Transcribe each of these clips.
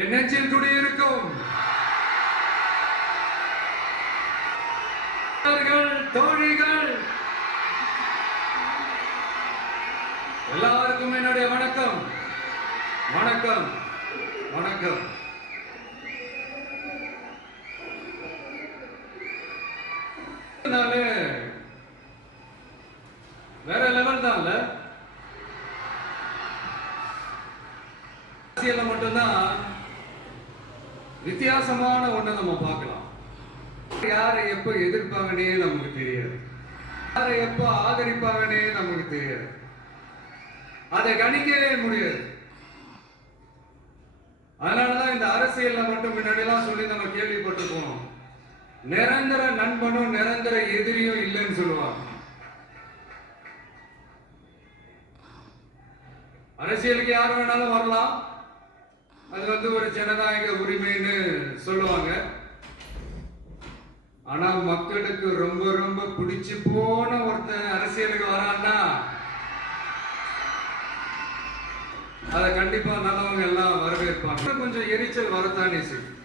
என் நெஞ்சில் குடியிருக்கும் தோழிகள் எல்லாருக்கும் என்னுடைய வணக்கம். வணக்கம் வணக்கம். வேற லெவல் தான். அரசியல்ல மட்டும்தான் வித்தியாசமான ஒண்ணு நம்ம பார்க்கலாம். யாரை எப்ப எதிர்ப்பாங்கன்னே நமக்கு தெரியாது, யாரை எப்ப ஆதரிப்பாங்கன்னே நமக்கு தெரியாது, அதை கணிக்கவே முடியாது. அதனாலதான் இந்த அரசியல்ல மட்டும் முன்னாடி எல்லாம் சொல்லி நம்ம கேள்விப்பட்டிருக்கோம், நிரந்தர நண்பனும் நிரந்தர எதிரியும் இல்லைன்னு சொல்லுவாங்க. அரசியலுக்கு யார் வேணாலும் வரலாம், அது ஒரு ஜனநாயக உரிமைன்னு சொல்லுவாங்க. ஆனா மக்களுக்கு ரொம்ப ரொம்ப பிடிச்சு போன ஒருத்தன் அரசியலுக்கு வரான்னா அதை கண்டிப்பா நல்லவங்க எல்லாம் வரவேற்பாங்க. கொஞ்சம் எரிச்சல் வரத்தானே செய்யும்,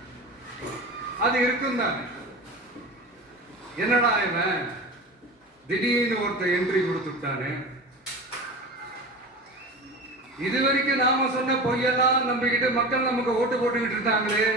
அது இருக்கும் தானே. என்னடா இவன் திடீர்னு ஒருத்தர் என்ட்ரி கொடுத்துட்டானே, இதுவரைக்கும் நாம சொன்ன பொய்யெல்லாம் நம்பிக்கிட்டு மக்கள் நமக்கு ஓட்டு போட்டுக்கிட்டு இருந்தாங்களே.